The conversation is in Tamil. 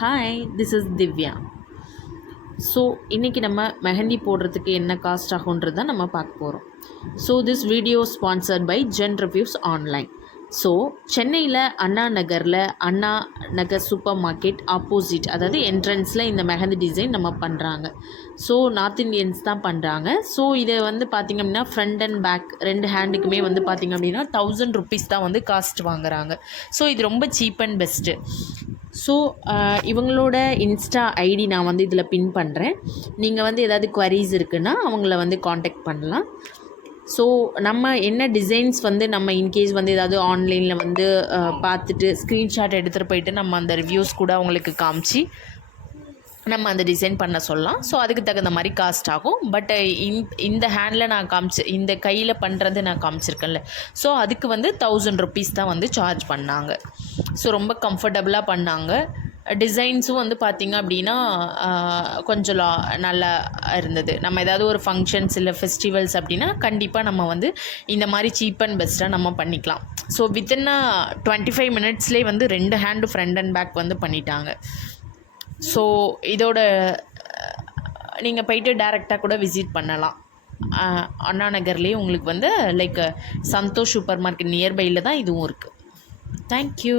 Hi, this is Divya. So இன்றைக்கி நம்ம மெஹந்தி போடுறதுக்கு என்ன காஸ்ட் ஆகுன்றது தான் நம்ம பார்க்க போகிறோம். So this video sponsored by zen reviews online. So சென்னையில் Anna Nagar super market opposite, அதாவது என்ட்ரன்ஸில் இந்த மெஹந்தி டிசைன் நம்ம பண்ணுறாங்க. ஸோ நார்த் இந்தியன்ஸ் தான் பண்ணுறாங்க. ஸோ இதை வந்து பார்த்திங்க அப்படின்னா ஃப்ரண்ட் அண்ட் பேக் ரெண்டு ஹேண்டுக்குமே வந்து பார்த்திங்க அப்படின்னா 1000 rupees தான் வந்து காஸ்ட் வாங்குறாங்க. ஸோ இது ரொம்ப சீப் அண்ட் பெஸ்ட்டு. ஸோ இவங்களோட இன்ஸ்டா ஐடி நான் வந்து இதில் பின் பண்ணுறேன். நீங்கள் வந்து ஏதாவது குவரிஸ் இருக்குன்னா அவங்கள வந்து காண்டாக்ட் பண்ணலாம். ஸோ நம்ம என்ன டிசைன்ஸ் வந்து நம்ம இன்கேஸ் வந்து ஏதாவது ஆன்லைனில் வந்து பார்த்துட்டு ஸ்க்ரீன்ஷாட் எடுத்துகிட்டு போயிட்டு நம்ம அந்த ரிவ்யூஸ் கூட அவங்களுக்கு காமிச்சு நம்ம அந்த டிசைன் பண்ண சொல்லலாம். ஸோ அதுக்கு தகுந்த மாதிரி காஸ்ட் ஆகும். பட் இந்த ஹேண்டில் நான் இந்த கையில் பண்ணுறது நான் காமிச்சிருக்கேன்ல, ஸோ அதுக்கு வந்து 1000 rupees தான் வந்து சார்ஜ் பண்ணாங்க. ஸோ ரொம்ப கம்ஃபர்டபுளாக பண்ணாங்க. டிசைன்ஸும் வந்து பார்த்திங்க அப்படின்னா கொஞ்சம் நல்லா இருந்தது. நம்ம ஏதாவது ஒரு ஃபங்க்ஷன்ஸ் இல்லை ஃபெஸ்டிவல்ஸ் அப்படின்னா கண்டிப்பாக நம்ம வந்து இந்த மாதிரி சீப் அண்ட் பெஸ்ட்டாக நம்ம பண்ணிக்கலாம். ஸோ வித்தின் 25 minutesலேயே வந்து 2 ஹேண்டு ஃப்ரண்ட் அண்ட் பேக் வந்து பண்ணிட்டாங்க. ஸோ இதோட நீங்கள் போய்ட்டு டேரெக்டாக கூட விசிட் பண்ணலாம். அண்ணா நகர்லேயே உங்களுக்கு வந்து லைக் சந்தோஷ் சூப்பர் மார்க்கெட் நியர்பையில் தான் இதுவும் இருக்குது. தேங்க்யூ.